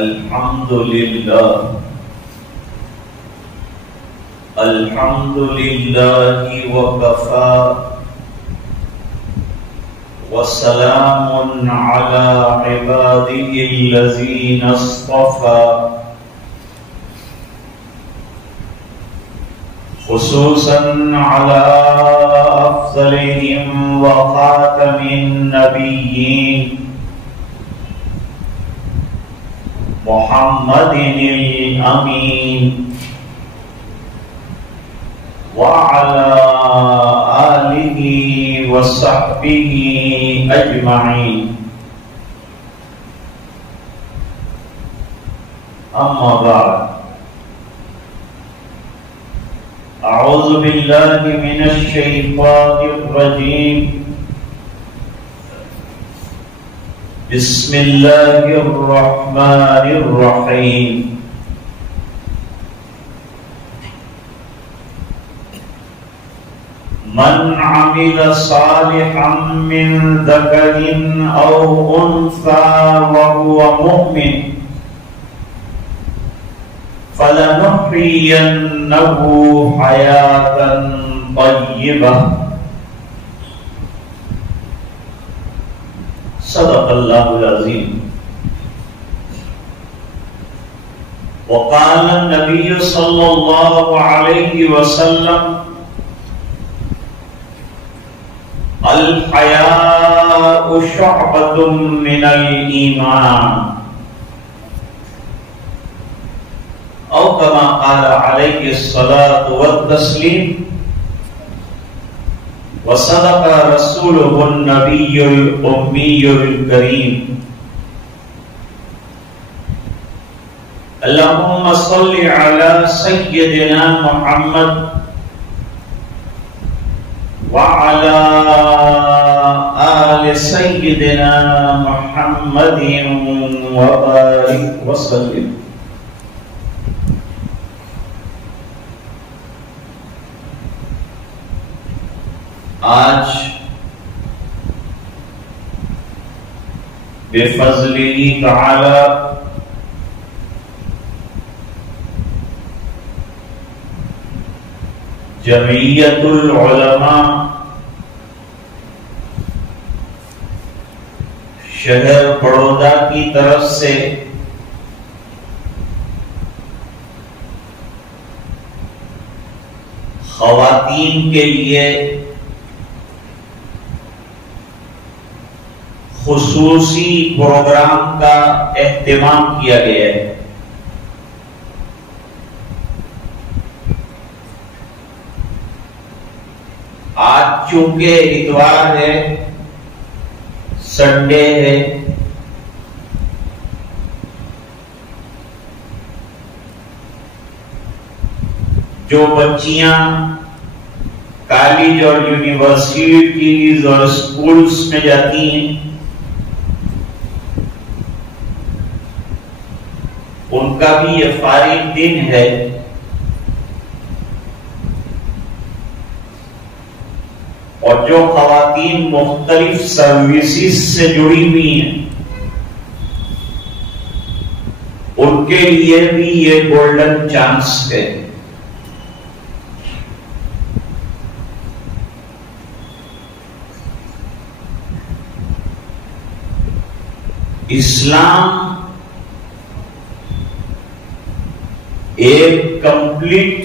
الحمد لله وكفى وسلام على عباده الذين اصطفى خصوصا على أفضلهم وخاتم النبيين محمد الأمين وعلى آله وصحبه أجمعين أما بعد أعوذ بالله من الشيطان الرجيم بسم الله الرحمن الرحيم من عمل صالحا من ذكر أو أنثى وهو مؤمن فلنحيينه حياة طيبة صدق الله العظيم. وقال النبي صلى الله عليه وسلم الحياء شعبة من الإيمان أو كما قال عليه الصلاة والتسليم. وصدق رسوله النبي الأمي الكريم. اللهم صل على سيدنا محمد وعلى آل سيدنا محمد وبارك وسلم. آج بفضلہ تعالی جمعیت العلماء شہر بڑودہ کی طرف سے خواتین کے لیے خصوصی پروگرام کا اہتمام کیا گیا ہے. آج چونکہ اتوار ہے، سنڈے ہے، جو بچیاں کالج اور یونیورسٹیز اور اسکولز میں جاتی ہیں ان کا بھی یہ فارغ دن ہے. اور جو خواتین مختلف سروسز سے جڑی ہوئی ہیں ان کے لیے بھی یہ گولڈن چانس ہے. اسلام ایک کمپلیٹ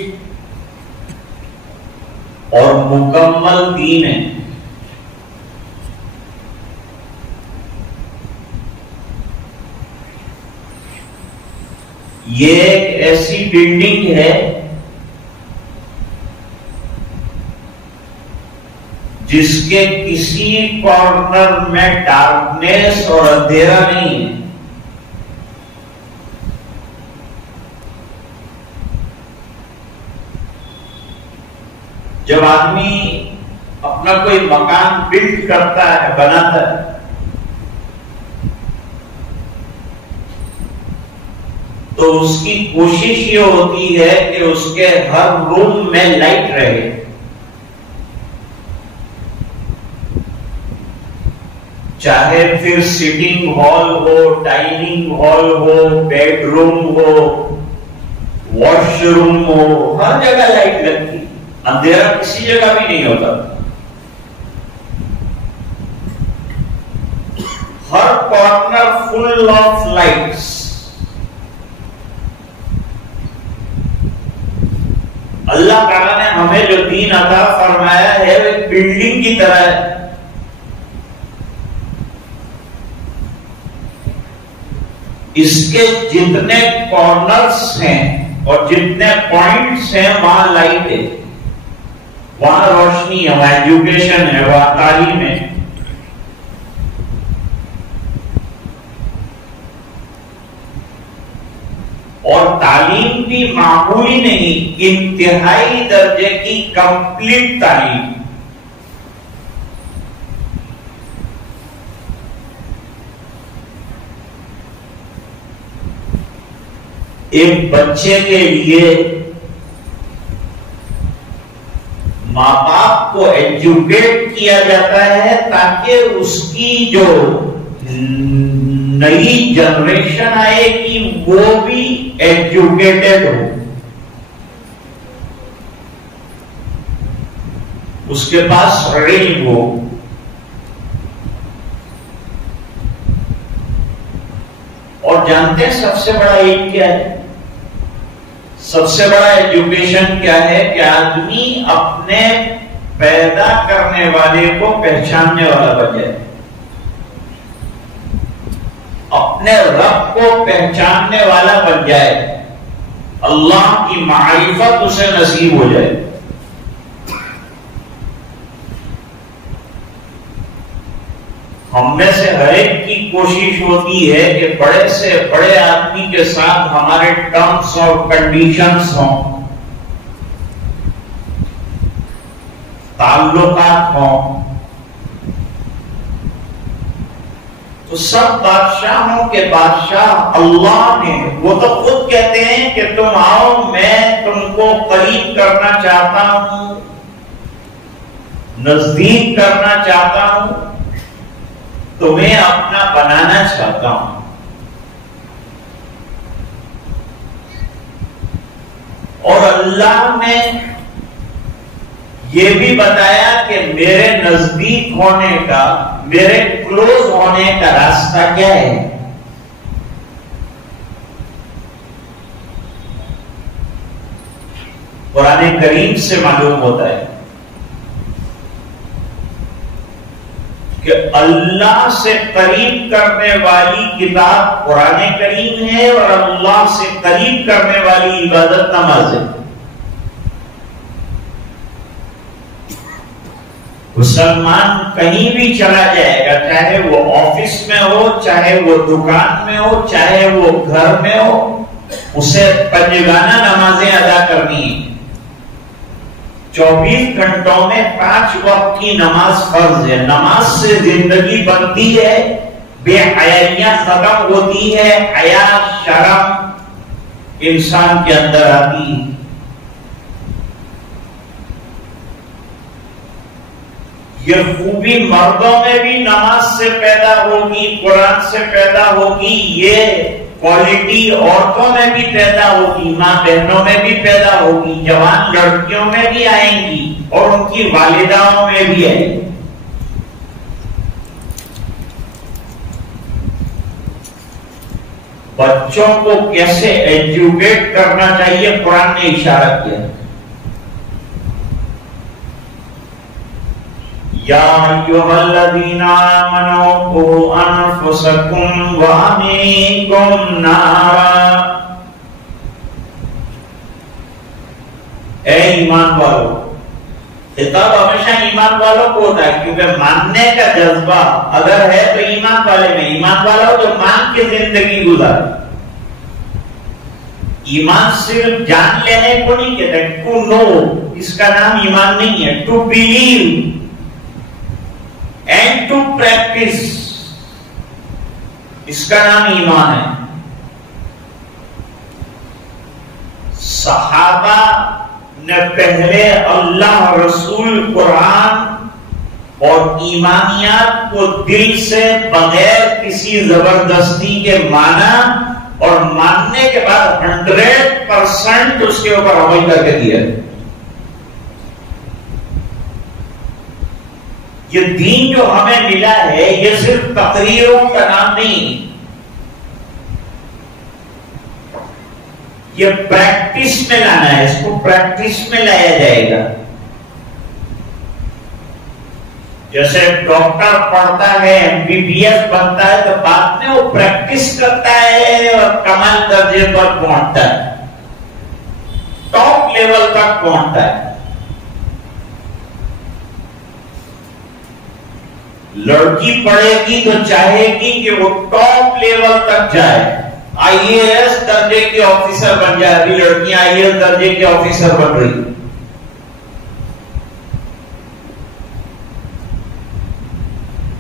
اور مکمل دین ہے. یہ ایک ایسی بلڈنگ ہے جس کے کسی کارنر میں ڈارکنیس اور اندھیرا نہیں ہے. جب آدمی اپنا کوئی مکان بلڈ کرتا ہے، بناتا ہے، تو اس کی کوشش یہ ہوتی ہے کہ اس کے ہر روم میں لائٹ رہے. چاہے پھر سٹنگ ہال ہو، ڈائننگ ہال ہو، بیڈ روم ہو، واش روم ہو، ہر جگہ لائٹ لگتی، اندھیرا کسی جگہ بھی نہیں ہوتا. ہر کارنر فل آف لائٹس. اللہ تعالیٰ نے ہمیں جو دین عطا فرمایا ہے وہ ایک بلڈنگ کی طرح ہے. اس کے جتنے کارنرز ہیں اور جتنے پوائنٹس ہیں وہاں لائٹ ہے، وہاں روشنی ہے، وہاں ایجوکیشن ہے، وہاں تعلیم ہے. اور تعلیم بھی معمولی نہیں، انتہائی درجے کی کمپلیٹ تعلیم. ایک بچے کے لیے ماں باپ کو ایجوکیٹ کیا جاتا ہے تاکہ اس کی جو نئی جنریشن آئے گی وہ بھی ایجوکیٹڈ ہو، اس کے پاس علم ہو. اور جانتے ہیں سب سے بڑا علم کیا ہے؟ سب سے بڑا ایجوکیشن کیا ہے؟ کہ آدمی اپنے پیدا کرنے والے کو پہچاننے والا بن جائے، اپنے رب کو پہچاننے والا بن جائے، اللہ کی معرفت اسے نصیب ہو جائے. ہم میں سے ہر ایک کی کوشش ہوتی ہے کہ بڑے سے بڑے آدمی کے ساتھ ہمارے ٹرمز اور کنڈیشنز ہوں، تعلقات ہوں. تو سب بادشاہوں کے بادشاہ اللہ نے، وہ تو خود کہتے ہیں کہ تم آؤ، میں تم کو قریب کرنا چاہتا ہوں، نزدیک کرنا چاہتا ہوں، تمہیں اپنا بنانا چاہتا ہوں. اور اللہ نے یہ بھی بتایا کہ میرے نزدیک ہونے کا، میرے کلوز ہونے کا راستہ کیا ہے. قرآن کریم سے معلوم ہوتا ہے کہ اللہ سے قریب کرنے والی کتاب قرآن کریم ہے اور اللہ سے قریب کرنے والی عبادت نماز ہے. مسلمان کہیں بھی چلا جائے گا، چاہے وہ آفس میں ہو، چاہے وہ دکان میں ہو، چاہے وہ گھر میں ہو، اسے پنجگانہ نمازیں ادا کرنی ہیں. 24 گھنٹوں میں 5 وقت کی نماز فرض ہے. نماز سے زندگی بنتی ہے، بے حیائیاں ختم ہوتی ہے، حیا شرم انسان کے اندر آتی ہے. یہ خوبی مردوں میں بھی نماز سے پیدا ہوگی، قرآن سے پیدا ہوگی، یہ کوالٹی عورتوں میں بھی پیدا ہوگی، ماں بہنوں میں بھی پیدا ہوگی، جوان لڑکیوں میں بھی آئیں گی اور ان کی والداؤں میں بھی آئیں گی. بچوں کو کیسے ایجوکیٹ کرنا چاہیے قرآن نے اشارہ کیا. یا ایھا الذین آمنوا قوا انفسکم واہلیکم نارا. اے ایمان والو، خطاب ہمیشہ ایمان والوں کو ہوتا ہے کیونکہ ماننے کا جذبہ اگر ہے تو ایمان والے میں. ایمان والا ہو جو مان کے زندگی گزارے. ایمان صرف جان لینے کو نہیں کہتا، ٹو نو اس کا نام ایمان نہیں ہے. To believe and to practice اس کا نام ایمان ہے. صحابہ نے پہلے اللہ رسول قرآن اور ایمانیات کو دل سے بغیر کسی زبردستی کے مانا اور ماننے کے بعد 100% اس کے اوپر عمل کر کے دیا. یہ دین جو ہمیں ملا ہے یہ صرف تقریروں کا نام نہیں، یہ پریکٹس میں لانا ہے. اس کو پریکٹس میں لایا جائے گا. جیسے ڈاکٹر پڑھتا ہے MBBS بنتا ہے تو بعد میں وہ پریکٹس کرتا ہے اور کمال درجے پر پہنچتا ہے، ٹاپ لیول تک پہنچتا ہے. لڑکی پڑھے گی تو چاہے گی کہ وہ ٹاپ لیول تک جائے، IAS درجے کے آفیسر بن جائے. ابھی لڑکیاں IAS درجے کے آفیسر بن رہی.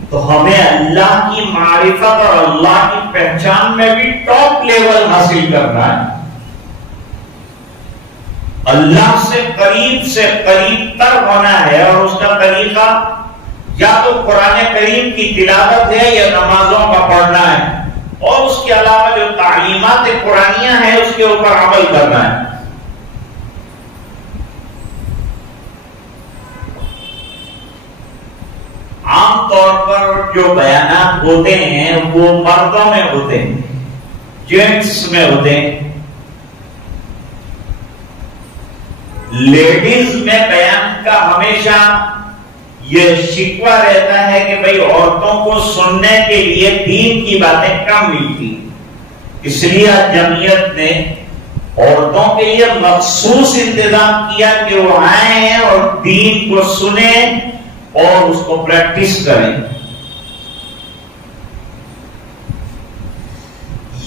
تو ہمیں اللہ کی معرفت اور اللہ کی پہچان میں بھی ٹاپ لیول حاصل کرنا ہے. اللہ سے قریب تر ہونا ہے، اور اس کا طریقہ یا تو قرآن کریم کی تلاوت ہے یا نمازوں کا پڑھنا ہے، اور اس کے علاوہ جو تعلیمات قرآنیہ ہیں اس کے اوپر عمل کرنا ہے. عام طور پر جو بیانات ہوتے ہیں وہ مردوں میں ہوتے ہیں، جینٹس میں ہوتے ہیں. لیڈیز میں بیان کا ہمیشہ یہ شکوہ رہتا ہے کہ بھئی عورتوں کو سننے کے لیے دین کی باتیں کم ملتی. اس لیے جمعیت نے عورتوں کے لیے مخصوص انتظام کیا کہ وہ آئیں اور دین کو سنیں اور اس کو پریکٹس کریں.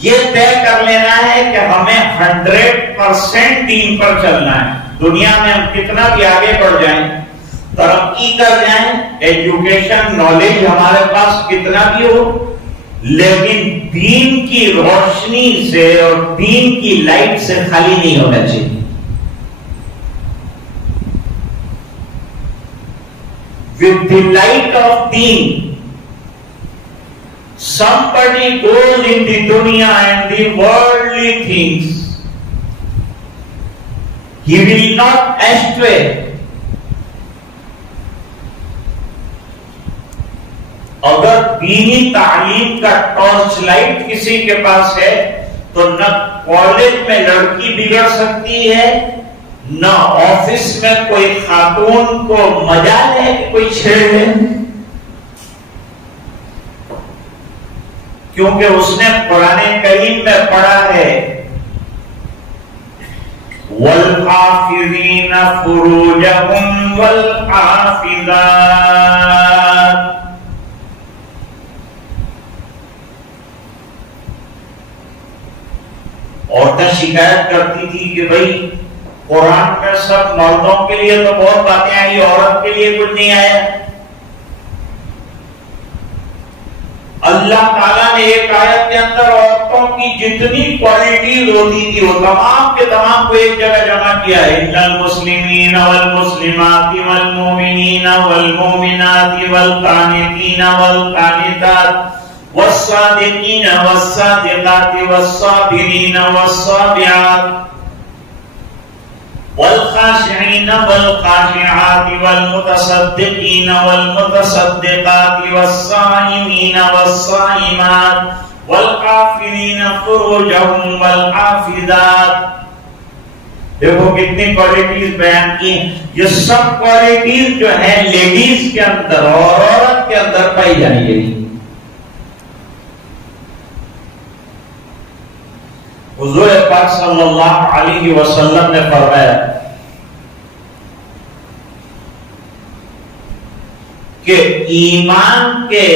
یہ طے کر لینا ہے کہ ہمیں 100% دین پر چلنا ہے. دنیا میں ہم کتنا بھی آگے بڑھ جائیں، ترقی کر جائیں، ایجوکیشن نالج ہمارے پاس کتنا بھی ہو، لیکن دین کی روشنی سے اور دین کی لائٹ سے خالی نہیں ہونا چاہیے. With the light of deen, somebody goes in the dunya and the worldly things. He will not astray. اگر دینی تعلیم کا ٹارچ لائٹ کسی کے پاس ہے تو نہ کالج میں لڑکی بگڑ سکتی ہے، نہ آفس میں کوئی خاتون کو مجال ہے کہ کوئی چھیڑے، کیونکہ اس نے قرآن کریم میں پڑھا ہے وَالْحَافِظِينَ فُرُوجَهُمْ وَالْحَافِظَاتِ. عورتیں شکایت کرتی تھی کہ بھئی قرآن میں سب مردوں کے لیے تو بہت باتیں آئی، عورت کے لیے کچھ نہیں آیا. اللہ تعالیٰ نے ایک آیت کے اندر عورتوں کی جتنی کوالٹیز ہوتی تھی وہ تمام کے تمام کو ایک جگہ جمع کیا ہے. ان المسلمین والمسلمات والمؤمنین والمؤمنات والقانتین والقانتات والصادقین والصادقات والصابرین والصابرات والخاشعین والخاشعات والمتصدقین والمتصدقات والصائمین والصائمات والحافظین فروجہم والحافظات. دیکھو کتنی کوالٹیز بیان کی. یہ سب کوالٹیز جو ہیں لیڈیز کے اندر اور عورت کے اندر پائی جانی چاہیے. حضور پاک صلی اللہ علیہ وسلم نے فرمایا کہ ایمان کے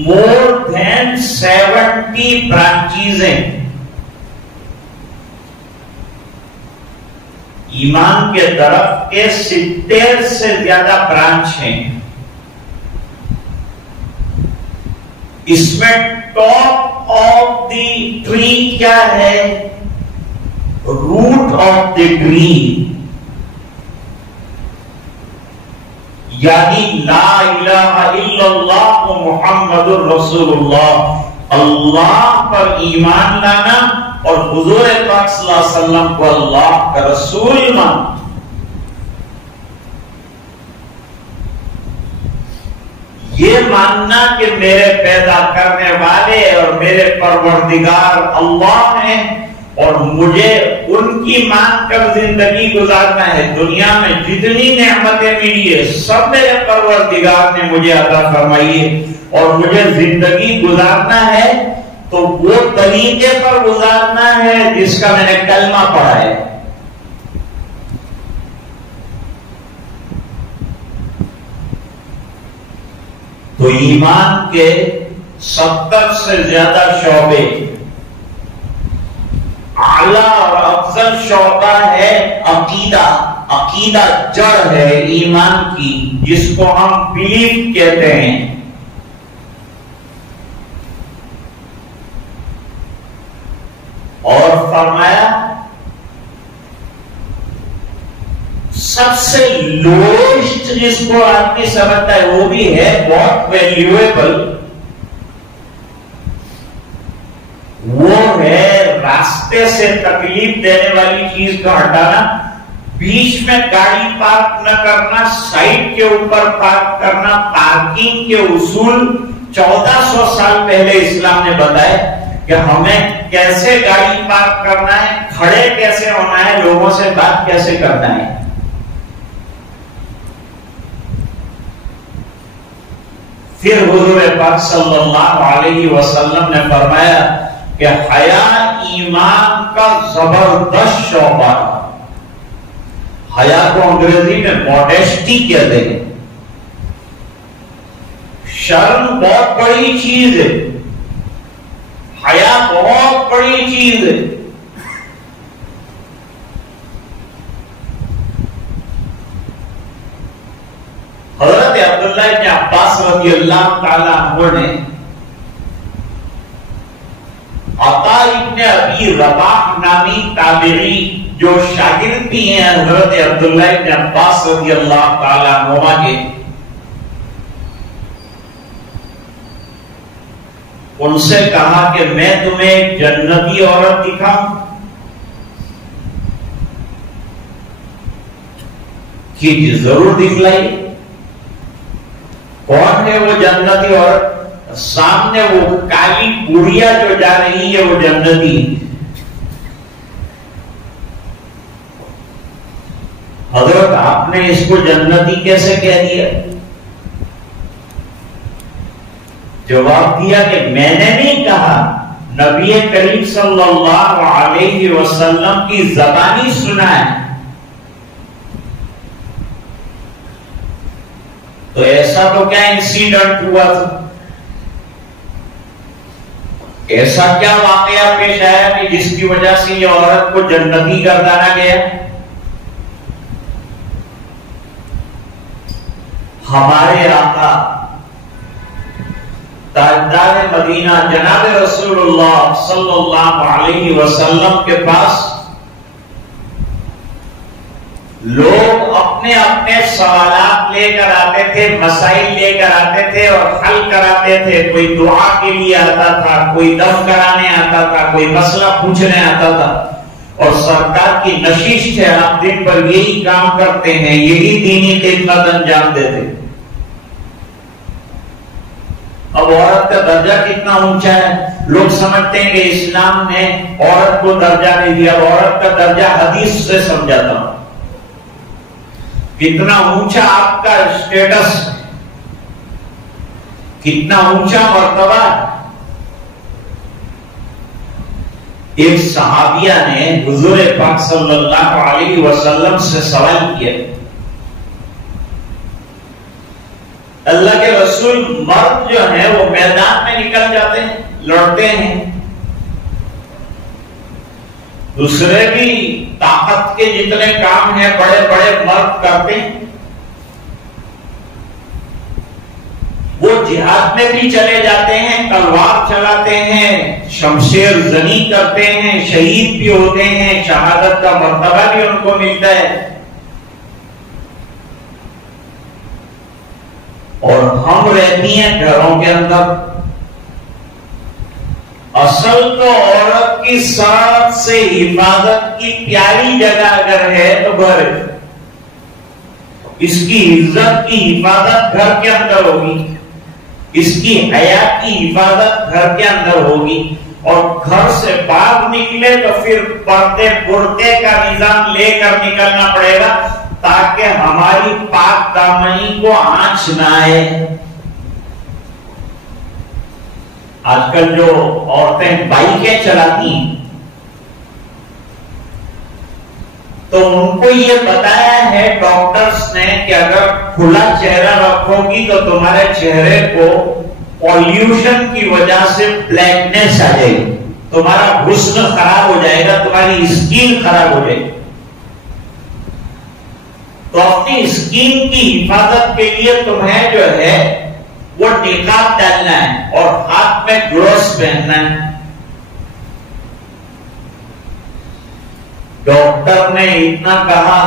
more than 70 برانچیز ہیں. ایمان کے درخت کے 70 سے زیادہ برانچ ہیں. اس میں ٹاپ آف دی ٹری کیا ہے؟ Root of the tree. یعنی لا الہ الا اللہ محمد الرسول اللہ، اللہ پر ایمان لانا اور حضور پاک صلی اللہ علیہ وسلم کو اللہ کا رسول ماننا۔ یہ ماننا کہ میرے پیدا کرنے والے اور میرے پروردگار اللہ ہیں اور مجھے ان کی مان کر زندگی گزارنا ہے۔ دنیا میں جتنی نعمتیں ملی ہے سب میرے پروردگار نے مجھے عطا فرمائی ہے اور مجھے زندگی گزارنا ہے تو وہ طریقے پر گزارنا ہے جس کا میں نے کلمہ پڑھا ہے۔ تو ایمان کے 70 سے زیادہ شعبے، اعلیٰ اور افضل شعبہ ہے عقیدہ۔ عقیدہ جڑ ہے ایمان کی، جس کو ہم بلیف کہتے ہیں۔ اور فرمایا سب سے لوئسٹ جس کو آدمی سمجھتا ہے وہ بھی ہے بہت ویلیویبل، وہ ہے راستے سے تکلیف دینے والی چیز کا ہٹانا، بیچ میں گاڑی پارک نہ کرنا، سائٹ کے اوپر پارک کرنا۔ پارکنگ کے اصول 1400 سال پہلے اسلام نے بتایا کہ ہمیں کیسے گاڑی پارک کرنا ہے، کھڑے کیسے ہونا ہے، لوگوں سے بات کیسے کرنا ہے۔ پھر حضور پاک صلی اللہ علیہ وسلم نے فرمایا کہ حیا ایمان کا زبردست شعبہ۔ حیا کو انگریزی میں موڈیسٹی کہتے ہیں۔ شرم بہت بڑی چیز ہے، حیا بہت بڑی چیز ہے۔ حضرت عبداللہ ابن عباس رضی اللہ تعالیٰ عنہ نے عطا ابن ابی رباح نامی تابعی جو شاگرد بھی ہیں حضرت عبداللہ ابن عباس رضی اللہ تعالیٰ عنہ کے، ان سے کہا کہ میں تمہیں ایک جنتی عورت دکھاؤں؟ کہ ضرور دکھلائی۔ کون ہے وہ جنتی عورت؟ سامنے وہ کالی بڑھیا جو جا رہی ہے وہ جنتی۔ حضرت آپ نے اس کو جنتی کیسے کہہ دیا؟ جواب دیا کہ میں نے نہیں کہا، نبی کریم صلی اللہ علیہ وسلم کی زبانی سنا ہے۔ تو ایسا تو کیا انسیڈنٹ ہوا تھا، ایسا کیا واقعہ پیش آیا کہ جس کی وجہ سے یہ عورت کو جنتی گردانا گیا؟ ہمارے آقا تاجدار مدینہ جناب رسول اللہ صلی اللہ علیہ وسلم کے پاس لوگ اپنے اپنے سوالات لے کر آتے تھے، مسائل لے کر آتے تھے اور حل کراتے تھے۔ کوئی دعا کے لیے آتا تھا، کوئی دم کرانے آتا تھا، کوئی مسئلہ پوچھنے آتا تھا، اور سرکار کی نشیش ہے آپ دن پر یہی کام کرتے ہیں، یہی دینی خدمت انجام دیتے۔ اب عورت کا درجہ کتنا اونچا ہے، لوگ سمجھتے ہیں کہ اسلام نے عورت کو درجہ نہیں دیا۔ عورت کا درجہ حدیث سے سمجھاتا ہوں، کتنا اونچا آپ کا اسٹیٹس، کتنا اونچا مرتبہ۔ ایک صحابیہ نے حضور پاک صلی اللہ علیہ وسلم سے سوال کیا، اللہ کے رسول مرد جو ہیں وہ میدان میں نکل جاتے ہیں، لڑتے ہیں، دوسرے بھی طاقت کے جتنے کام ہیں بڑے بڑے مرد کرتے ہیں، وہ جہاد میں بھی چلے جاتے ہیں، تلوار چلاتے ہیں، شمشیر زنی کرتے ہیں، شہید بھی ہوتے ہیں، شہادت کا مرتبہ بھی ان کو ملتا ہے۔ اور ہم رہتی ہیں گھروں کے اندر. اصل تو عورت کی سب سے حفاظت کی پیاری جگہ اگر ہے تو گھر ہے. اس کی عزت کی حفاظت گھر کے اندر ہوگی, اس کی حیا کی حفاظت گھر کے اندر ہوگی. اور گھر سے باہر نکلے تو پھر پردے برقعے کا نظام لے کر نکلنا پڑے گا تاکہ ہماری پاک دامنی کو آنچ نہ آئے. آج کل جو عورتیں بائکیں چلاتی ہیں تو ان کو یہ بتایا ہے ڈاکٹرز نے کہ اگر کھلا چہرہ رکھو گی تو تمہارے چہرے کو پولیوشن کی وجہ سے بلیکنیس آ جائے گی, تمہارا حسن خراب ہو جائے گا, تمہاری اسکن خراب ہو جائے گی. تو اپنی اسکن کی حفاظت کے لیے تمہیں جو ہے وہ نقاب ڈالنا ہے اور ہاتھ میں گلوز پہننا ہے. ڈاکٹر نے اتنا کہا,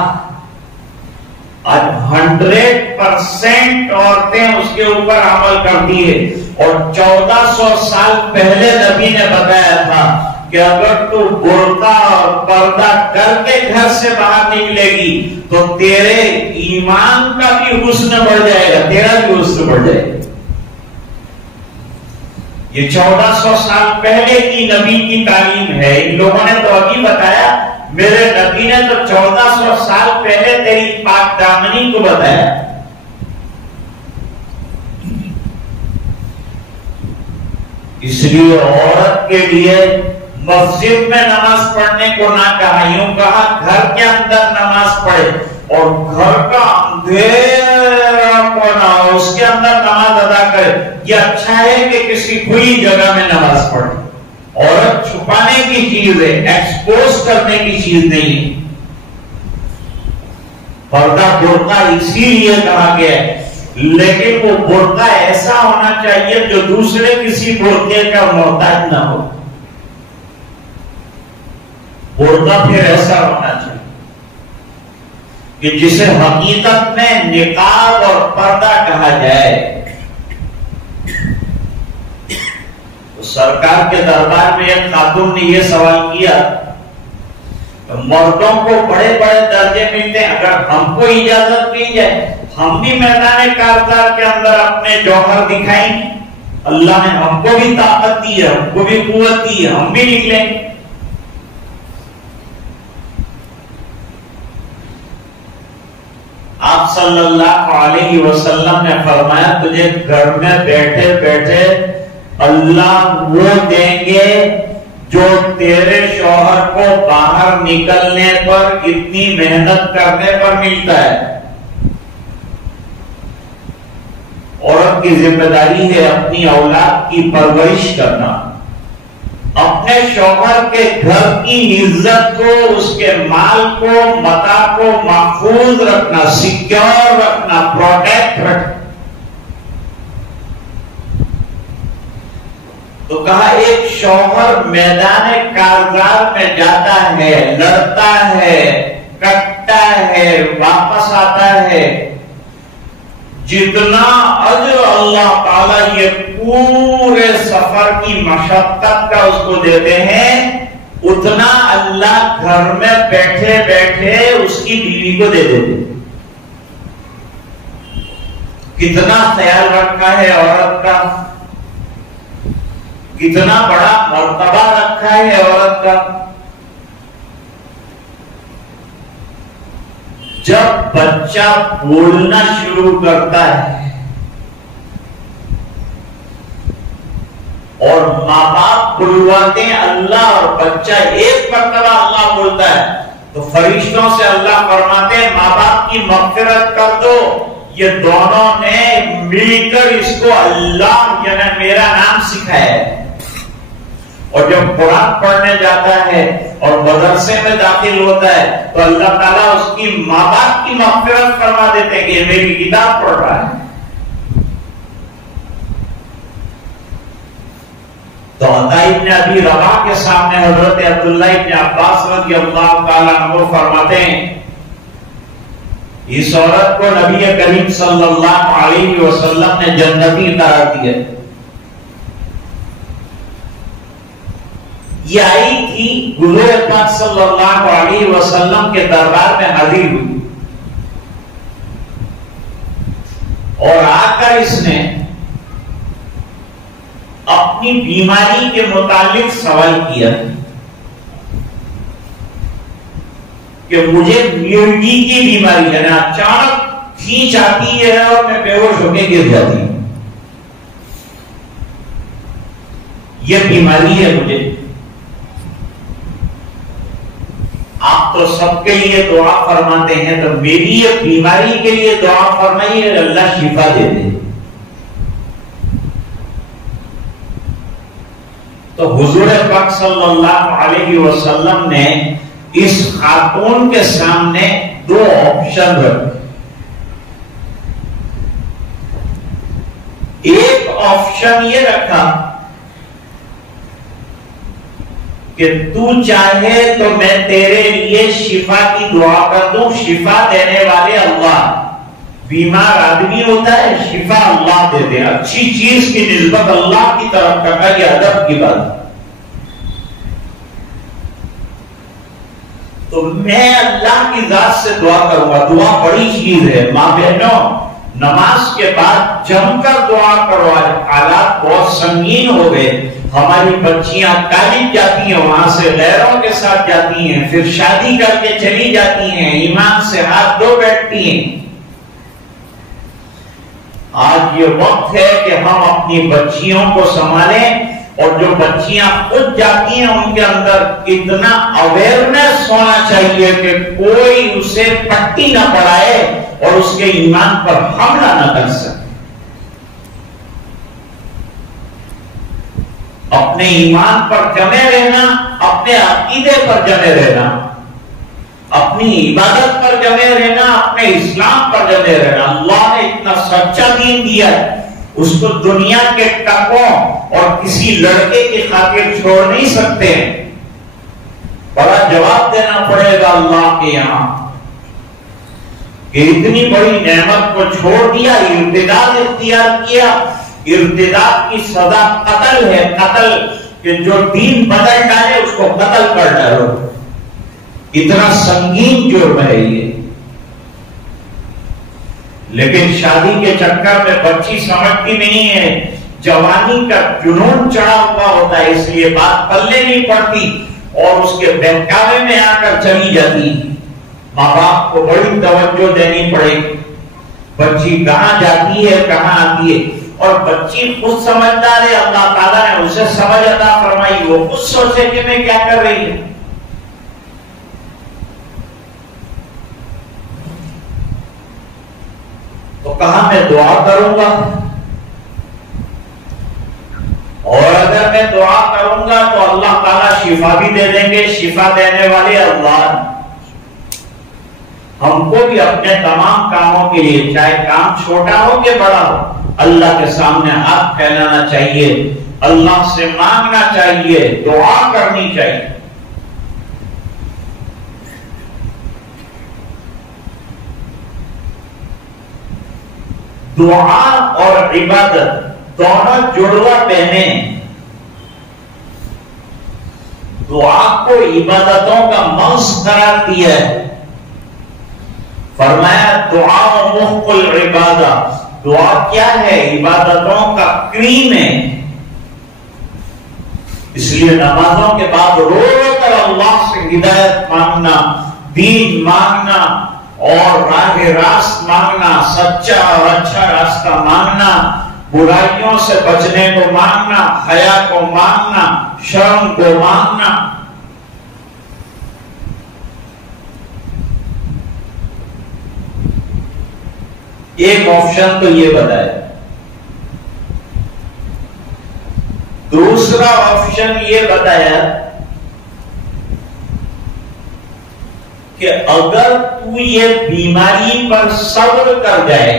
آج 100% عورتیں اس کے اوپر عمل کرتی ہے. اور 1400 سال پہلے نبی نے بتایا تھا کہ اگر تو برقع اور پردہ کر کے گھر سے باہر نکلے گی تو تیرے ایمان کا بھی حسن بڑھ جائے گا, تیرا بھی حسن بڑھ جائے گا. یہ 1400 سال پہلے کی نبی کی تعلیم ہے. ان لوگوں نے تو ابھی بتایا, میرے نبی نے تو 1400 سال پہلے تیری پاک دامنی کو بتایا. اس لیے عورت کے لیے مسجد میں نماز پڑھنے کو نہ کہا, یوں کہا گھر کے اندر نماز پڑھے اور گھر کا اندھیرا کونا ہو اس کے اندر نماز ادا کرے. یہ اچھا ہے کہ کسی کھلی جگہ میں نماز پڑھے. عورت چھپانے کی چیز ہے, ایکسپوز کرنے کی چیز نہیں ہے. پردہ برقع اسی لیے کہا گیا ہے, لیکن وہ برقع ایسا ہونا چاہیے جو دوسرے کسی برقعے کا محتاج نہ ہو. برقع پھر ایسا ہونا چاہیے کہ جسے حقیقت میں نقاب اور پردہ کہا جائے. تو سرکار کے دربار میں ایک خاتون نے یہ سوال کیا, مردوں کو بڑے بڑے درجے ملتے ہیں, اگر ہم کو اجازت دی جائے ہم بھی میدان کارزار کے اندر اپنے جوہر دکھائیں. اللہ نے ہم کو بھی طاقت دی ہے, ہم کو بھی قوت دی ہے, ہم بھی نکلیں. آپ صلی اللہ علیہ وسلم نے فرمایا تجھے گھر میں بیٹھے بیٹھے اللہ وہ دیں گے جو تیرے شوہر کو باہر نکلنے پر اتنی محنت کرنے پر ملتا ہے. عورت کی ذمہ داری ہے اپنی اولاد کی پرورش کرنا, اپنے شوہر کے گھر کی عزت کو, اس کے مال کو, متاع کو محفوظ رکھنا, سیکیور رکھنا, پروٹیکٹ رکھنا. تو کہا ایک شوہر میدان کارزار میں جاتا ہے, لڑتا ہے, کٹتا ہے, واپس آتا ہے, جتنا اجر اللہ تعالیٰ یہ پورے سفر کی مشقت کا اس کو دیتے ہیں اتنا اللہ گھر میں بیٹھے بیٹھے اس کی بیوی کو دے دیتے. کتنا خیال رکھا ہے عورت کا, کتنا بڑا مرتبہ رکھا ہے عورت کا. جب بچہ بولنا شروع کرتا ہے اور ماں باپ بلواتے ہیں اللہ اور بچہ ایک مرتبہ اللہ بولتا ہے تو فرشتوں سے اللہ فرماتے ہیں ماں باپ کی مغفرت کر دو, یہ دونوں نے مل کر اس کو اللہ یعنی میرا نام سکھایا ہے. اور جب قرآن پڑھنے جاتا ہے اور مدرسے میں داخل ہوتا ہے تو اللہ تعالیٰ اس کی ماں باپ کی مغفرت فرما دیتے ہیں کہ یہ میری کتاب پڑھ رہا ہے. تو عطا ابن ابی رباح کے سامنے حضرت عبداللہ ابن عباس رضی اللہ تعالیٰ عنہ فرماتے ہیں اس عورت کو نبی کریم صلی اللہ علیہ وسلم نے جنتی قرار دیا. یہ آئی تھی حضور پاک صلی اللہ علیہ وسلم کے دربار میں حاضر ہوئی اور آ کر اس نے اپنی بیماری کے متعلق سوال کیا کہ مجھے میوٹی کی بیماری ہے، اچانک کھینچ آتی ہے اور میں بے ہوش ہو کے گر جاتی ہوں، یہ بیماری ہے مجھے. آپ تو سب کے لیے دعا فرماتے ہیں، تو میری یہ بیماری کے لیے دعا فرمائیے اللہ شفا دے دے. تو حضور پاک صلی اللہ علیہ وسلم نے اس خاتون کے سامنے دو آپشن رکھے. ایک آپشن یہ رکھا کہ تو چاہے تو میں تیرے لیے شفا کی دعا کر دوں، شفا دینے والے اللہ. بیمار آدمی ہوتا ہے، شفا اللہ دے دے، اچھی چیز کی نسبت اللہ کی طرف کرنا یہ ادب کی بات. تو میں اللہ کی ذات سے دعا کروں گا. دعا بڑی چیز ہے ماں بہنوں، نماز کے بعد جم کر دعا کرو. حالات بہت سنگین ہو گئے، ہماری بچیاں کالج جاتی ہیں، وہاں سے غیروں کے ساتھ جاتی ہیں، پھر شادی کر کے چلی جاتی ہیں، ایمان سے ہاتھ دھو بیٹھتی ہیں. آج یہ وقت ہے کہ ہم اپنی بچیوں کو سنبھالیں، اور جو بچیاں خود جاتی ہیں ان کے اندر اتنا اویئرنیس ہونا چاہیے کہ کوئی اسے پٹی نہ پڑائے اور اس کے ایمان پر حملہ نہ کر سکے. اپنے ایمان پر جمے رہنا، اپنے عقیدے پر جمے رہنا، اپنی عبادت پر جمے رہنا، اپنے اسلام پر جمے رہنا. اللہ نے اتنا سچا دین دیا ہے، اس کو دنیا کے ٹکوں اور کسی لڑکے کی خاطر چھوڑ نہیں سکتے. بڑا جواب دینا پڑے گا اللہ کے یہاں کہ اتنی بڑی نعمت کو چھوڑ دیا، ارتداد اختیار کیا. ارتداد کی سزا قتل ہے، قتل، کہ جو دین بدل ڈالے اس کو قتل کر ڈالو. اتنا سنگین جرم ہے یہ. لیکن شادی کے چکر میں بچی سمجھتی نہیں ہے، جوانی کا جنون چڑھا ہوا ہوتا ہے، اس لیے بات پلے نہیں پڑتی اور اس کے بہکاوے میں آ کر چلی جاتی. ماں باپ کو بڑی توجہ دینی پڑے گی، بچی کہاں جاتی ہے کہاں آتی ہے. اور بچی خود سمجھدار ہے، اللہ تعالیٰ نے اسے سمجھ عطا فرمائی، وہ خود سوچے کہ میں کیا کر رہی ہوں. تو کہا میں دعا کروں گا، اور اگر میں دعا کروں گا تو اللہ تعالیٰ شفا بھی دے دیں گے. شفا دینے والے اللہ. ہم کو بھی اپنے تمام کاموں کے لیے، چاہے کام چھوٹا ہو کہ بڑا ہو، اللہ کے سامنے ہاتھ پھیلانا چاہیے، اللہ سے مانگنا چاہیے، دعا کرنی چاہیے. دعا اور عبادت دونوں جڑوا بہنیں. دعا کو عبادتوں کا مرکز قرار دیا ہے. فرمایا دعا مخ العبادہ. دعا کیا ہے؟ عبادتوں کا کریم ہے. اس لیے نمازوں کے بعد رو رو کر اللہ سے ہدایت مانگنا، دین مانگنا اور راہ راست مانگنا، سچا اور اچھا راستہ مانگنا، برائیوں سے بچنے کو مانگنا، حیا کو مانگنا، شرم کو مانگنا. ایک آپشن تو یہ بتایا. دوسرا آپشن یہ بتایا کہ اگر تو یہ بیماری پر صبر کر جائے،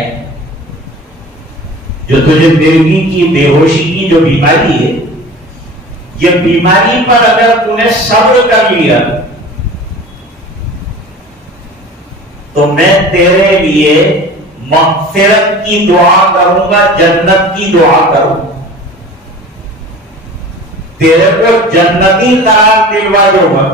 جو تجھے مرگی کی، بے ہوشی کی جو بیماری ہے، یہ بیماری پر اگر تو نے صبر کر لیا تو میں تیرے لیے مغفرت کی دعا کروں گا، جنت کی دعا کروں گا، تیرے کو جنتی قرار دلوا دوں گا۔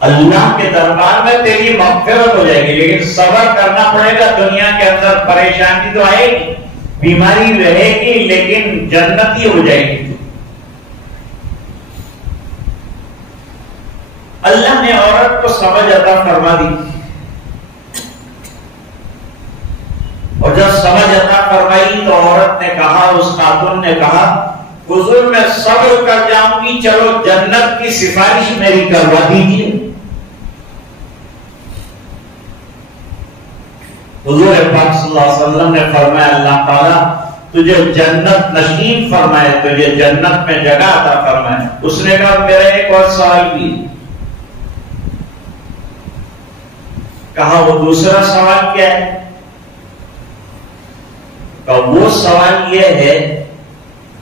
اللہ کے دربار میں تیری مغفرت ہو جائے گی، لیکن صبر کرنا پڑے گا۔ دنیا کے اندر پریشانی تو آئے گی، بیماری رہے گی، لیکن جنتی ہو جائے گی۔ اللہ نے عورت کو سمجھ عطا فرما دی، اور جب سمجھ عطا فرمائی تو عورت نے کہا، اس خاتون نے کہا، حضور میں صبر کر جاؤں گی، چلو جنت کی سفارش میری کروا دیجیے۔ حضور پاک صلی اللہ علیہ وسلم نے فرمایا، اللہ تعالیٰ تجھے جنت نشین فرمائے، تجھے جنت میں جگہ عطا فرمائے۔ اس نے کہا میرا ایک اور سوال بھی، کہا وہ دوسرا سوال کیا ہے؟ کہا وہ سوال یہ ہے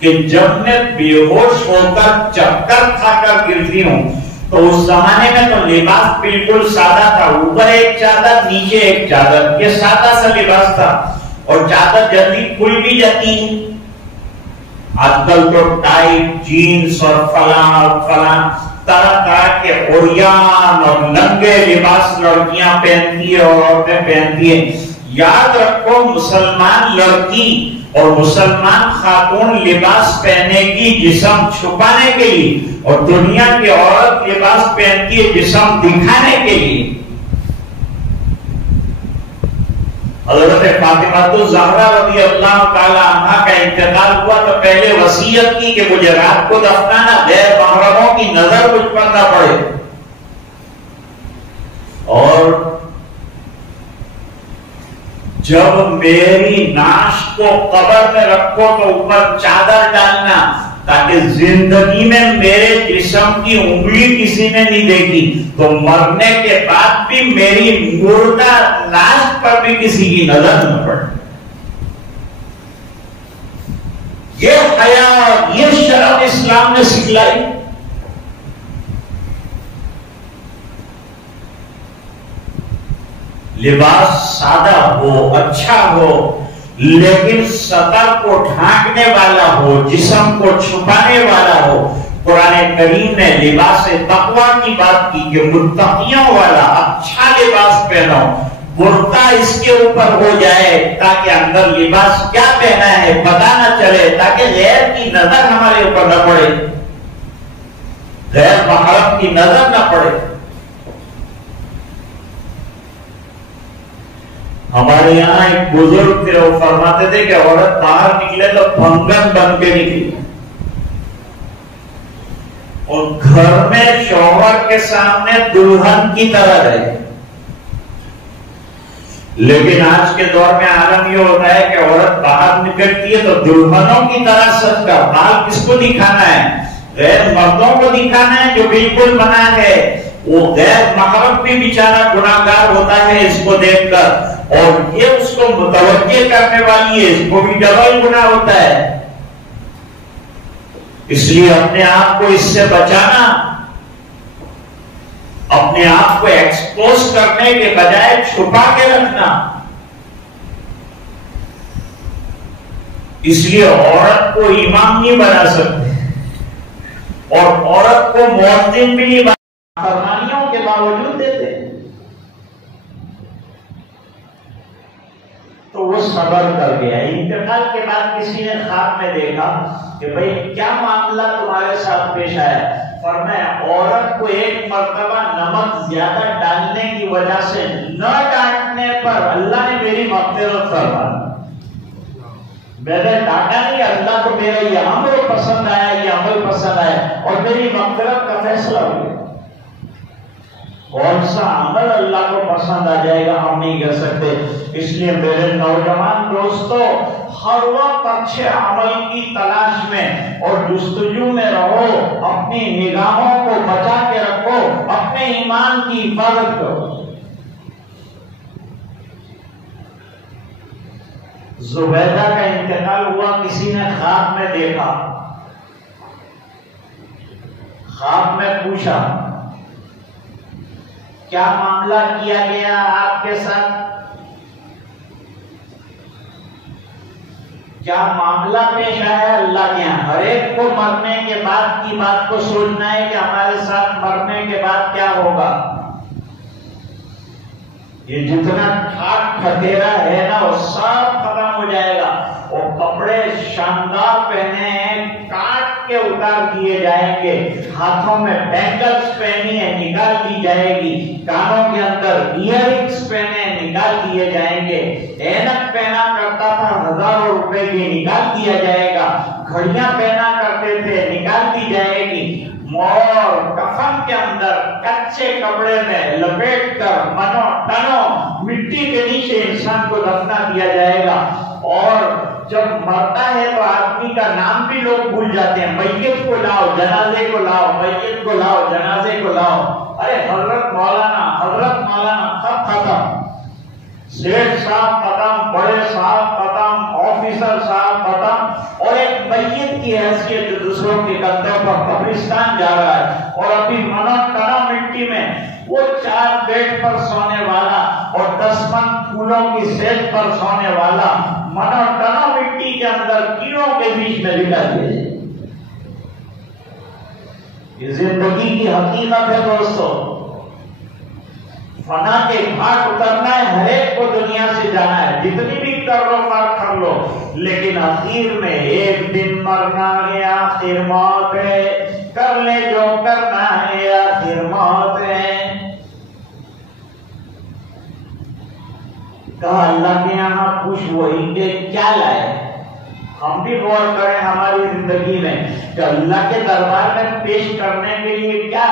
کہ جب میں بے ہوش ہو کر چکر کھا کر گرتی ہوں تو اس زمانے میں تو لباس بالکل سادہ تھا، اوپر ایک چادر نیچے ایک چادر، یہ سادہ سا لباس تھا، اور چادر جلدی کھل بھی جاتی ہے۔ آج کل تو ٹائٹ جینز اور فلاں طرح طرح کے عریان اور ننگے لباس لڑکیاں پہنتی ہیں اور عورتیں پہنتی ہیں۔ یاد رکھو، مسلمان لڑکی اور مسلمان خاتون لباس پہنے گی جسم چھپانے کے لیے، اور دنیا کی عورت لباس پہنتی ہے جسم دکھانے کے لیے۔ حضرت فاطمہ الزہرا رضی اللہ تعالی عنہا کا انتقال ہوا تو پہلے وصیت کی کہ مجھے رات کو دفنانا، غیر محرموں کی نظر مجھ پر نہ پڑے، اور جب میری نعش کو قبر میں رکھو تو اوپر چادر ڈالنا، تاکہ زندگی میں میرے جسم کی انگلی کسی نے نہیں دیکھی، تو مرنے کے بعد بھی میری مردہ لاش پر بھی کسی کی نظر نہ پڑے۔ یہ حیا، یہ شرم اسلام نے سکھلائی۔ لباس سادہ ہو، اچھا ہو، لیکن سطر کو ڈھانکنے والا ہو، جسم کو چھپانے والا ہو۔ قرآن کریم نے لباس تقویٰ کی بات کی کہ متقیوں والا اچھا لباس پہنو، برقع اس کے اوپر ہو جائے تاکہ اندر لباس کیا پہنا ہے پتہ نہ چلے، تاکہ غیر کی نظر ہمارے اوپر نہ پڑے، غیر محرم کی نظر نہ پڑے۔ ہمارے یہاں ایک بزرگ تھے، وہ فرماتے تھے کہ عورت باہر نکلے تو بھنگن بن کے نکلی، اور گھر میں شوہر کے سامنے دلہن کی طرح رہے۔ لیکن آج کے دور میں عالم یہ ہوتا ہے کہ عورت باہر نکلتی ہے تو دلہنوں کی طرح سج کر، بال کس کو دکھانا ہے؟ غیر مردوں کو دکھانا ہے، جو بالکل منع ہے۔ وہ غیر محرم بھی بیچارہ گناہگار ہوتا ہے اس کو دیکھ کر، اور یہ اس کو متوجہ کرنے والی ہے، اس کو بھی ڈبل گناہ ہوتا ہے۔ اس لیے اپنے آپ کو اس سے بچانا، اپنے آپ کو ایکسپوز کرنے کے بجائے چھپا کے رکھنا۔ اس لیے عورت کو امام نہیں بنا سکتے، اور عورت کو مؤذن بھی نہیں بنا، فرمانیوں کے باوجود دیتے۔ تو وہ صبر کر گیا۔ انتقال کے بعد کسی نے خواب میں دیکھا کہ بھئی کیا معاملہ تمہارے ساتھ پیش آیا؟ فرمایا عورت کو ایک مرتبہ نمک زیادہ ڈالنے کی وجہ سے نہ ڈانٹنے پر اللہ نے میری مغفرت فرما دی۔ میں نے ڈانٹا نہیں، اللہ کو میرا یہ عمل پسند آیا، یہ عمل پسند آیا، اور میری مغفرت کا فیصلہ ہو گیا۔ کون سا عمل اللہ کو پسند آ جائے گا ہم نہیں کہہ سکتے۔ اس لیے میرے نوجوان دوستو، ہر وقت اچھے عمل کی تلاش میں اور جستجو میں رہو، اپنی نگاہوں کو بچا کے رکھو، اپنے ایمان کی حفاظت کرو۔ زبیدہ کا انتقال ہوا، کسی نے خواب میں دیکھا، خواب میں پوچھا کیا معاملہ کیا گیا آپ کے ساتھ؟ کیا معاملہ پیش آیا اللہ کے یہاں؟ ہر ایک کو مرنے کے بعد کی بات کو سوچنا ہے کہ ہمارے ساتھ مرنے کے بعد کیا ہوگا۔ یہ جتنا ٹھاٹ ٹھٹیرا ہے نا وہ سب ختم ہو جائے گا۔ وہ کپڑے شاندار پہنے ہیں کاٹ کے اتار دیے جائیں گے، ہاتھوں میں بینگلز پہنی ہے نکال دی جائے گی، کانوں کے اندر ایئر رنگز پہنے نکال دیے جائیں گے، اینک پہنا کرتا تھا ہزاروں روپے کی نکال دیا جائے گا، گھڑیاں پہنا کرتے تھے نکال دی جائے گی، اور کفن کے اندر کچے کپڑے میں لپیٹ کر منو ٹنو مٹی کے نیچے انسان کو دفنا دیا جائے گا۔ اور جب مرتا ہے تو آدمی کا نام بھی لوگ بھول جاتے ہیں، میت کو لاؤ جنازے کو لاؤ، میت کو لاؤ جنازے کو لاؤ، ارے حضرت مولانا سب ختم، سیٹ صاحب ختم، بڑے صاحب ختم، آفیسر صاحب ختم، اور ایک میت کی حیثیت جو دوسروں کے کندھوں پر قبرستان جا رہا ہے، اور ابھی منو ٹنا مٹی میں وہ 4 بیڈ پر سونے والا اور 10 من پھولوں کی سیٹ پر سونے والا منو ٹنا مٹی کے اندر کیڑوں کے بیچ میں لٹا دیا جائے۔ یہ زندگی کی حقیقت ہے دوستو، فنا کے گھاٹ اترنا ہے، ہر ایک کو دنیا سے جانا ہے، جتنی بھی کر لو کر لو، لیکن آخر میں ایک دن مرنا ہے، آخر موت ہے، کر لے جو کرنا ہے، آخر موت ہے۔ کہا اللہ کے یہاں خوش وہی کہ کیا لائے؟ ہم بھی غور کریں ہماری زندگی میں کہ اللہ کے دربار میں پیش کرنے کے لیے کیا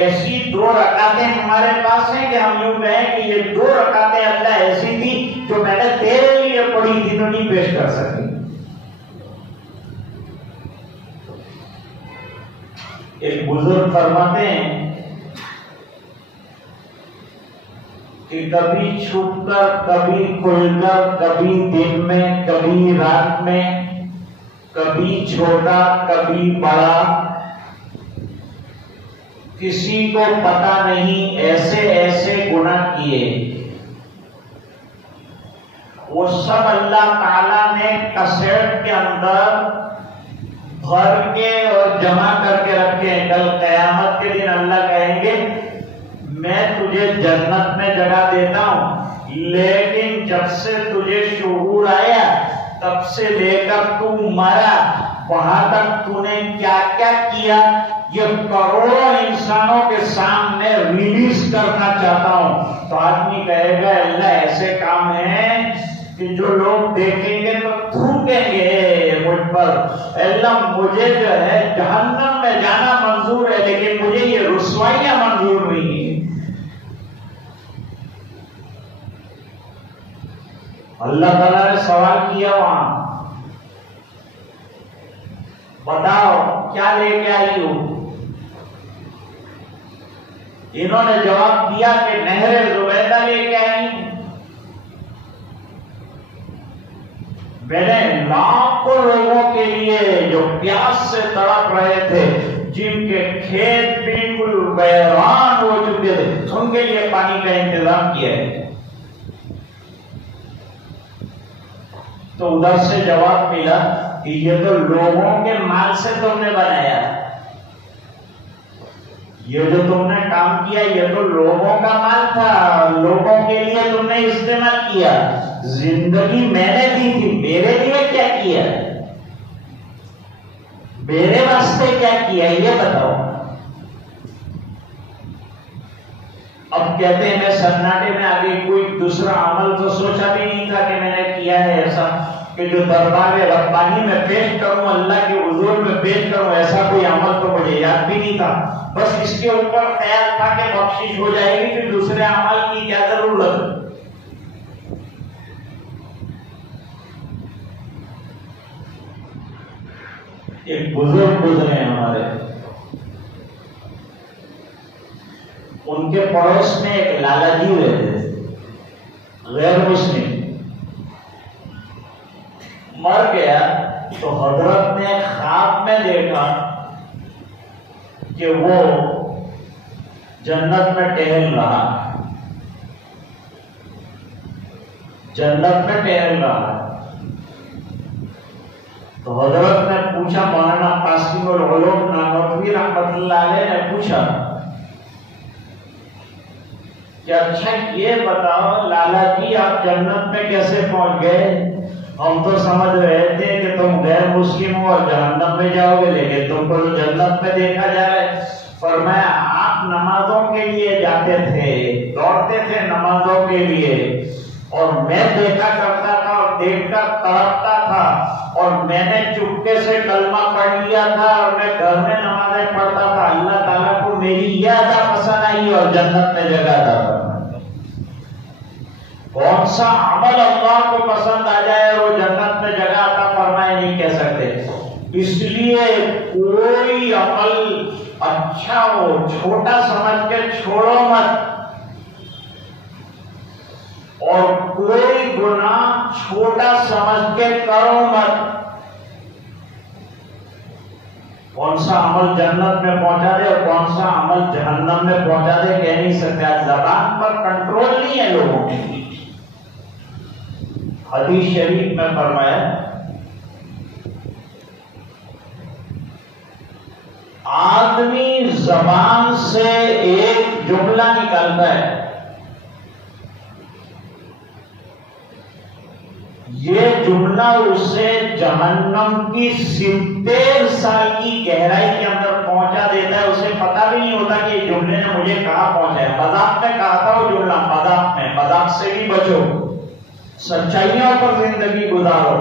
ایسی 2 رکعتیں ہمارے پاس ہیں کہ ہم یوں کہیں کہ یہ 2 رکعتیں اللہ ایسی تھی جو میں نے تیرے لیے پڑھی تھی تو نہیں پیش کر سکی۔ ایک بزرگ فرماتے ہیں کہ کبھی چھپ کر، کبھی کھل کر، کبھی دن میں، کبھی رات میں، کبھی چھوٹا کبھی بڑا، کسی کو پتا نہیں ایسے ایسے گناہ کیے، وہ سب اللہ تعالیٰ نے کسیٹ کے اندر بھر کے اور جمع کر کے رکھے ہیں۔ کل قیامت کے دن اللہ کہیں گے میں تجھے جنت میں جگہ دیتا ہوں، لیکن جب سے تجھے شعور آیا تب سے لے کر تو مرا وہاں تک تو نے کیا کیا کیا، یہ کروڑوں انسانوں کے سامنے ریلیز کرنا چاہتا ہوں۔ تو آدمی کہے گا اللہ ایسے کام ہیں کہ جو لوگ دیکھیں گے تو تھوکیں گے مجھ پر، اللہ مجھے جو ہے جہنم میں جانا منظور ہے لیکن مجھے یہ رسوائیاں منظور نہیں ہیں۔ اللہ تعالیٰ نے سوال کیا وہاں، بتاؤ کیا لے کے آئی ہو؟ انہوں نے جواب دیا کہ نہر زبیدہ لے کے آئی ہوں۔ میں نے لاکھوں لوگوں کے لیے جو پیاس سے تڑپ رہے تھے، جن کے کھیت بالکل ویران ہو چکے تھے، ان کے لیے پانی کا انتظام کیا ہے۔ تو ادھر سے جواب ملا کہ یہ تو لوگوں کے مال سے تم نے بنایا، یہ جو تم نے کام کیا یہ تو لوگوں کا مال تھا، لوگوں کے لیے تم نے استعمال کیا، زندگی میں نے دی تھی، میرے لیے کیا کیا، میرے واسطے کیا کیا یہ بتاؤ۔ اب کہتے ہیں میں سناٹے میں آگے کوئی دوسرا عمل تو سوچا بھی نہیں تھا کہ میں نے کیا ہے ایسا کہ جو دربار ربانی میں پیش کروں، اللہ کے حضور میں پیش کروں، ایسا کوئی عمل تو مجھے یاد بھی نہیں تھا۔ بس اس کے اوپر خیال تھا کہ بخشش ہو جائے گی، پھر دوسرے عمل کی کیا ضرورت۔ ایک بزرگ گزرے ہمارے، ان کے پڑوس میں ایک لالا جی رہتے تھے، غیر مسلم، مر گیا تو حضرت نے خواب میں دیکھا کہ وہ جنت میں ٹہل رہا ہے، جنت میں ٹہل رہا ہے۔ تو حضرت نے پوچھا، مولانا قاسم العلوم نانوتوی رحمۃ اللہ علیہ نے پوچھا کہ اچھا یہ بتاؤ لالا جی آپ جنت میں کیسے پہنچ گئے؟ ہم تو سمجھ رہے تھے کہ تم غیر مسلم ہو اور جہنم میں جاؤ گے، لیکن تم کو جنت میں دیکھا جا رہا ہے۔ فرمایا آپ نمازوں کے لیے جاتے تھے، دوڑتے تھے نمازوں کے لیے، اور میں دیکھا کرتا تھا اور دیکھ کر تڑپتا تھا، اور میں نے چپکے سے کلمہ پڑھ لیا تھا اور میں گھر میں نمازیں پڑھتا تھا۔ اللہ تعالیٰ کو میری یہ ادا پسند آئی اور جنت میں جگہ تھا۔ کون سا عمل اللہ کو پسند آ جائے اور وہ جنت میں جگہ عطا فرمائے نہیں کہہ سکتے۔ اس لیے کوئی عمل اچھا ہو چھوٹا سمجھ کے چھوڑو مت، اور کوئی گناہ چھوٹا سمجھ کے کرو مت۔ کون سا عمل جنت میں پہنچا دے اور کون سا عمل جہنم میں پہنچا دے کہہ نہیں سکتے۔ زبان پر کنٹرول نہیں ہے لوگوں کی۔ حدیث شریف میں فرمایا آدمی زبان سے ایک جملہ نکالتا ہے، یہ جملہ اسے جہنم کی 70 سال کی گہرائی کے اندر پہنچا دیتا ہے۔ اسے پتہ بھی نہیں ہوتا کہ یہ جملے نے مجھے کہاں پہنچایا۔ مذاق میں کہا تھا وہ جملہ، مذاق میں، مذاق سے بھی بچو، سچائیوں پر زندگی گزارو،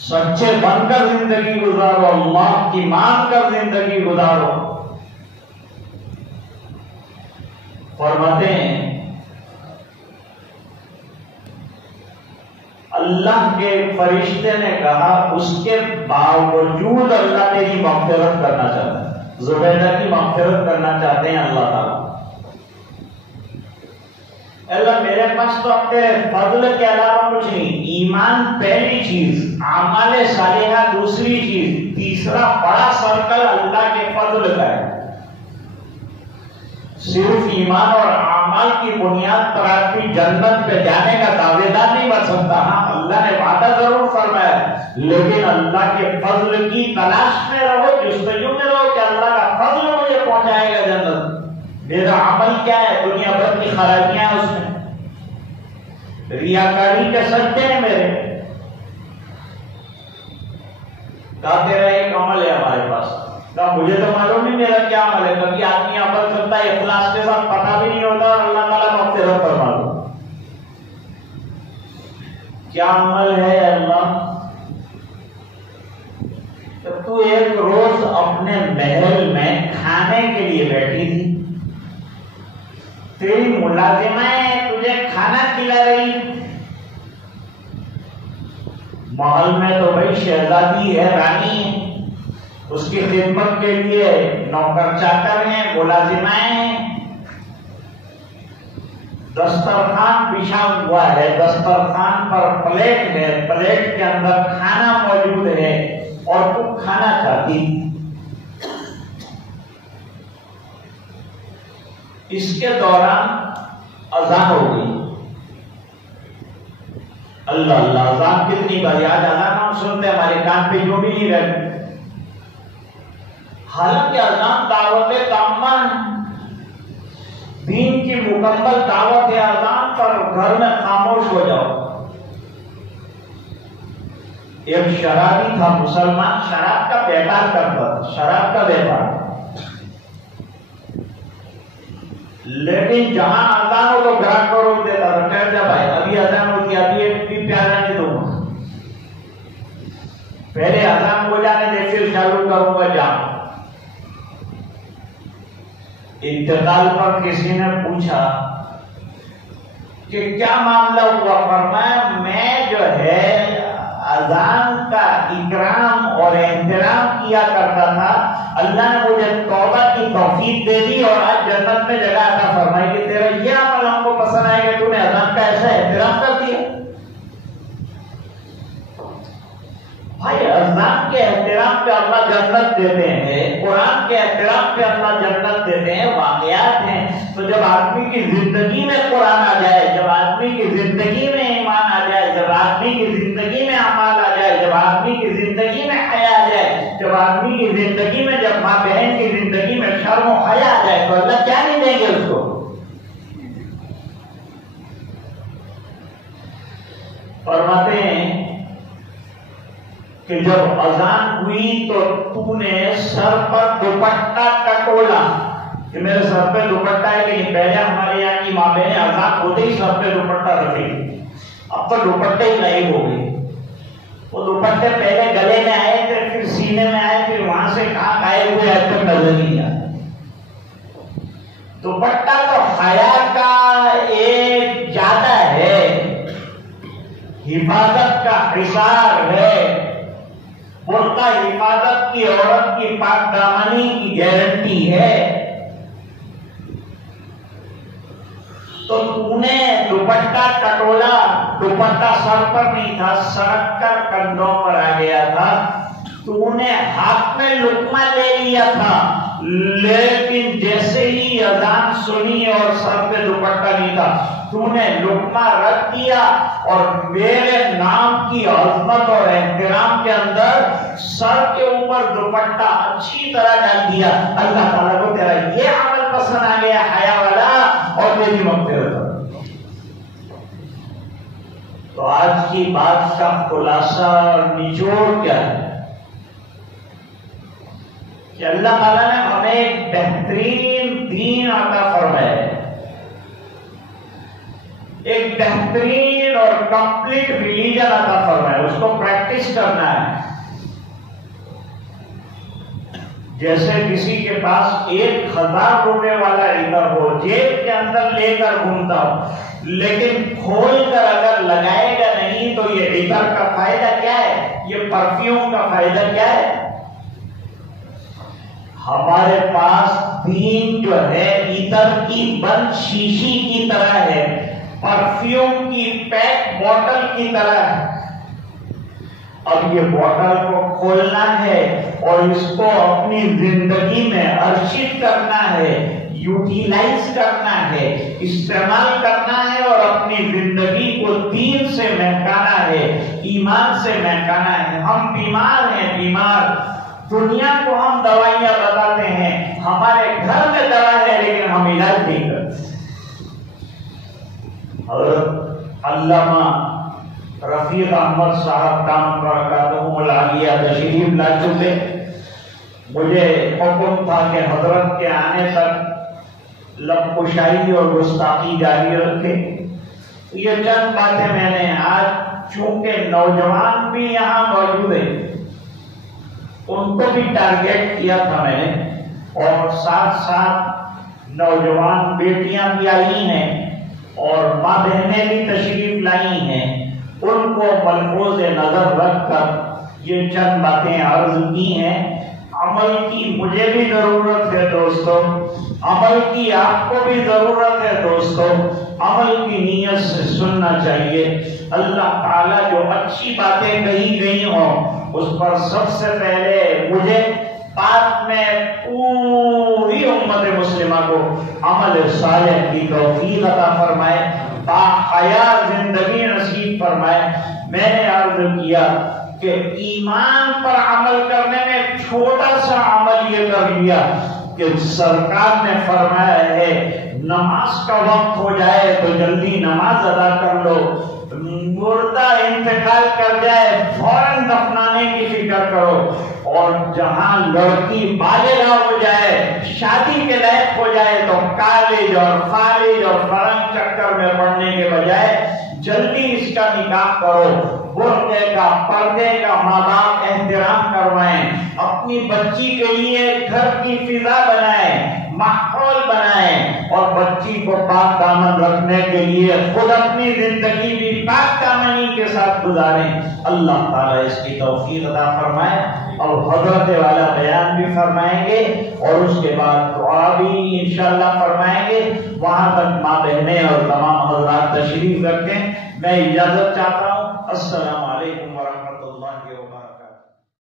سچے بن کر زندگی گزارو، اللہ کی مان کر زندگی گزارو۔ فرماتے ہیں اللہ کے فرشتے نے کہا اس کے باوجود اللہ تیری مغفرت کرنا چاہتا ہے، زبیدہ کی مغفرت کرنا چاہتے ہیں اللہ تعالیٰ۔ اللہ میرے پاس تو اب تیرے فضل کے علاوہ کچھ نہیں، ایمان پہلی چیز، اعمال صالحہ دوسری چیز، تیسرا بڑا سرکل اللہ کے فضل کا ہے۔ صرف ایمان اور اعمال کی بنیاد پر آدمی جنت پہ جانے کا دعوے دار نہیں بن سکتا۔ ہاں اللہ نے وعدہ ضرور فرمایا، لیکن اللہ کے فضل کی تلاش میں رہو، جستجو میں رہو کہ اللہ کا فضل مجھے پہنچائے گا جنت۔ میرا عمل کیا ہے؟ دنیا بھر کی خرابیاں ہیں اس میں، ریاکاری کے سجدے ہیں میرے۔ کہا تیرا ایک عمل ہے ہمارے پاس۔ کہا مجھے تو معلوم نہیں میرا کیا عمل ہے۔ کبھی آدمی عمل کرتا ہے اخلاص کے ساتھ، پتہ بھی نہیں ہوتا، اور اللہ تعالیٰ مغفرت فرما دو۔ کیا عمل ہے اللہ؟ جب تو ایک روز اپنے محل میں کھانے کے لیے بیٹھی تھی، تیری ملازمیں تجھے کھانا کھلا رہی، محل میں تو بھائی شہزادی ہے، رانی ہے، اس کی خدمت کے لیے نوکر چاکر ہیں، ملازمائیں ہیں، دسترخوان بچھا ہوا ہے، دسترخوان پر پلیٹ ہے، پلیٹ کے اندر کھانا موجود ہے، اور تو کھانا چاہتی۔ اس کے دوران اذان ہو گئی۔ اللہ اللہ، اذان کتنی بار یاد اذان ہم سنتے ہمارے کان پہ جو بھی نہیں رہتے، حالانکہ اذان دعوت تامہ دین کی مکمل دعوت ہے۔ اذان پر گھر میں خاموش ہو جاؤ۔ ایک شرابی تھا مسلمان، شراب کا بیپار کرتا تھا، شراب کا بیپار، لیکن جہاں اذان ہو تو گراہک کو روک دیتا تھا، ٹھہر جا بھائی ابھی اذان ہوتی ہے، ابھی ایک بھی پیارا نہیں دوں گا، پہلے اذان ہو جانے دے پھر چالو کروں گا جام۔ انتقال پر کسی نے پوچھا کہ کیا معاملہ ہوا؟ فرمایا میں جو ہے اذان کا اکرام اور احترام کیا کرتا تھا، اللہ نے مجھے توبہ کی توفیق دے دی اور آج جنت میں جگہ عطا فرمائی کہ تیرا یہ عمل ہم کو پسند آئے گا، تو نے اذان کا ایسا احترام کر دیا۔ بھائی اذان کے احترام پہ اللہ جنت دیتے ہیں، قرآن کے احترام پہ اللہ جنت دیتے ہیں، واقعات ہیں۔ تو جب آدمی کی زندگی میں قرآن آ جائے، جب آدمی کی زندگی میں ایمان آ جائے، جب آدمی کی زندگی میں اعمال آ جائے، جب آدمی کی زندگی میں حیا آ جائے، جب آدمی کی زندگی میں، جب ماں بہن کی زندگی میں شرم و حیا آ جائے، تو اللہ کیا نہیں دیں گے اس کو؟ فرماتے ہیں کہ جب اذان ہوئی تو نے سر پر دوپٹہ ٹٹولا، کہ میرے سر پہ دوپٹہ ہے کہ نہیں۔ پہلے ہمارے یہاں کی ماں بہنیں اذان ہوتے ہی سر پہ دوپٹہ رکھے، اب تو دوپٹے ہی غائب ہو گئے۔ وہ دوپٹے پہلے گلے میں آئے تھے، پھر سینے میں آئے، پھر وہاں سے کہاں غائب ہوئے اب تک نظر نہیں آیا۔ دوپٹہ تو حیا کا ایک جادہ ہے، حفاظت کا حصار ہے، برقع حفاظت کی، عورت کی پاک دامنی کی گارنٹی ہے۔ تو نے دوپٹہ ٹٹولا، دوپٹہ سر پر نہیں تھا، سڑک کر کندھوں پر آ گیا تھا۔ تو نے ہاتھ میں لقمہ لے لیا تھا، لیکن جیسے ہی اذان سنی اور سر پہ دوپٹہ نہیں تھا، تو نے لقمہ رکھ دیا اور میرے نام کی عظمت اور احترام کے اندر سر کے اوپر دوپٹہ اچھی طرح ڈال دیا۔ اللہ تعالیٰ کو تیرا یہ عمل پسند آ گیا حیا والا، اور تیری مغفرت۔ تو آج کی بات کا خلاصہ اور نچوڑ کیا ہے کہ اللہ تعالیٰ نے ہمیں ایک بہترین دین عطا فرمایا ہے، ایک بہترین اور کمپلیٹ ریلیجن عطا فرمایا ہے، اس کو پریکٹس کرنا ہے۔ جیسے کسی کے پاس 1000 روپے والا عطر ہو، جیب کے اندر لے کر گھومتا ہو، لیکن کھول کر اگر لگائے گا نہیں تو یہ عطر کا فائدہ کیا ہے، یہ پرفیوم کا فائدہ کیا ہے؟ ہمارے پاس دین جو ہے عطر کی بند شیشی کی طرح ہے، پرفیوم کی پیک بوتل کی طرح ہے۔ اب یہ بوتل کو کھولنا ہے اور اس کو اپنی زندگی میں ارشد کرنا ہے، یوٹیلائز کرنا ہے، استعمال کرنا ہے، اور اپنی زندگی کو دین سے مہکانا ہے، ایمان سے مہکانا ہے۔ ہم بیمار ہیں، بیمار، دنیا کو ہم دوائیاں بتاتے ہیں، ہمارے گھر میں دوا ہے لیکن ہم علاج نہیں کرتے۔ حضرت علامہ رفیق احمد صاحب دامت برکاتہم العالیہ تشریف لا چکے، مجھے حکم تھا کہ حضرت کے آنے تک لب کشائی اور گستاخی جاری رکھے۔ یہ چند باتیں میں نے آج، چونکہ نوجوان بھی یہاں موجود ہیں، ان کو بھی ٹارگیٹ کیا تھا میں نے، اور ساتھ ساتھ نوجوان بیٹیاں بھی آئی ہیں اور ماں بہنیں بھی تشریف لائی ہیں، ان کو ملحوظ نظر رکھ کر یہ چند باتیں عرض کی ہیں۔ عمل کی مجھے بھی ضرورت ہے دوستو، عمل کی آپ کو بھی ضرورت ہے دوستو، عمل کی نیت سے سننا چاہیے۔ اللہ تعالیٰ جو اچھی باتیں کہی گئی ہوں اس پر سب سے پہلے مجھے بعد میں پوری امت مسلمہ کو عمل صالح کی توفیق عطا فرمائے، باحیا زندگی نصیب فرمائے۔ میں نے عرض کیا کہ ایمان پر عمل کرنے میں چھوٹا سا عمل یہ کر لیا کہ سرکار نے فرمایا ہے نماز کا وقت ہو جائے تو جلدی نماز ادا کر لو، مردہ انتقال کر جائے فوراً دفنانے کی فکر کرو، اور جہاں لڑکی بالغہ ہو جائے، شادی کے لائق ہو جائے تو کالج اور خالج اور فرنگ چکر میں پڑنے کے بجائے جلدی اس کا نکاح کرو۔ برقعے کا، پردے کا ماں باپ احترام کروائیں، اپنی بچی کے لیے گھر کی فضا بنائیں، ماحول بنائیں، اور بچی کو پاک دامن رکھنے کے لیے خود اپنی زندگی بھی پاک دامنی کے ساتھ گزاریں۔ اللہ تعالیٰ اس کی توفیق عطا فرمائے، اور حضرت والا بیان بھی فرمائیں گے اور اس کے بعد دعا بھی انشاءاللہ فرمائیں گے۔ وہاں تک ماں بہنیں اور تمام حضرات تشریف رکھیں۔ میں اجازت چاہتا ہوں۔ السلام علیکم۔